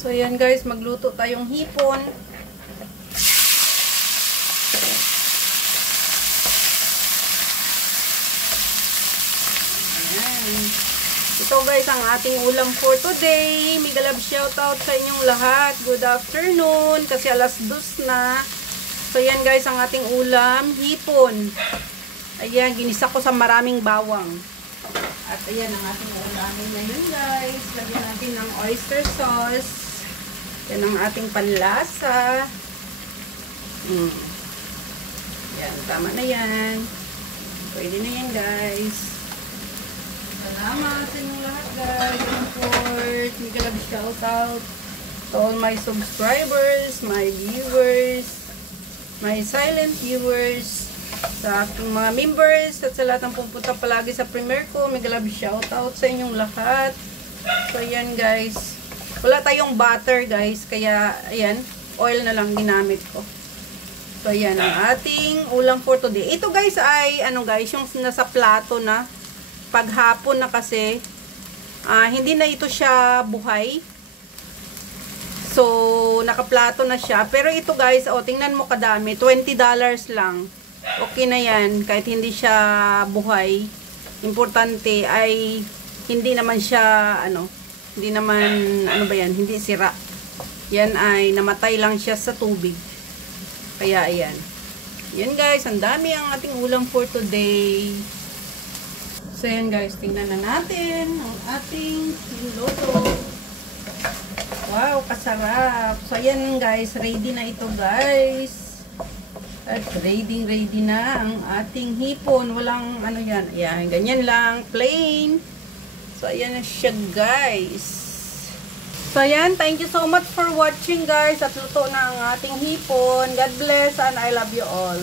So, ayan guys, magluto tayong hipon. Ayan. Ito guys, ang ating ulam for today. Mega love shoutout sa inyong lahat. Good afternoon, kasi alas 2 na. So, ayan guys, ang ating ulam, hipon. Ayan, ginisa ko sa maraming bawang. At ayan ang ating ulamin ngayon guys. Lagyan natin ng oyster sauce. Yan ang ating panlasa. Yan, tama na yan. Pwede na yan guys. Salamat sa inyong lahat guys. Support. Mega love shoutout to all my subscribers, my viewers, my silent viewers, sa aking mga members, at sa lahat ng pupunta palagi sa premiere ko. Mega love shoutout sa inyong lahat. So yan guys. Wala tayong butter guys, kaya ayan, oil na lang ginamit ko. So ayan ang ating ulam for today. Ito guys ay ano guys, yung nasa plato na paghapon na kasi hindi na ito siya buhay. So nakaplato na siya. Pero ito guys, tingnan mo kadami, $20 lang. Okay na yan kahit hindi siya buhay. Importante ay hindi naman siya hindi naman, hindi sira. Yan ay namatay lang siya sa tubig. Kaya, ayan. Yan guys, ang dami ang ating ulam for today. So, yan guys, tingnan na natin ang ating niluto. Wow, kasarap. So, ayan guys, ready na ito guys. At ready na ang ating hipon. Walang yan. Ayan, ganyan lang, plain. So, ayan na siya, guys. So, ayan. Thank you so much for watching, guys. At luto na ang ating hipon. God bless and I love you all.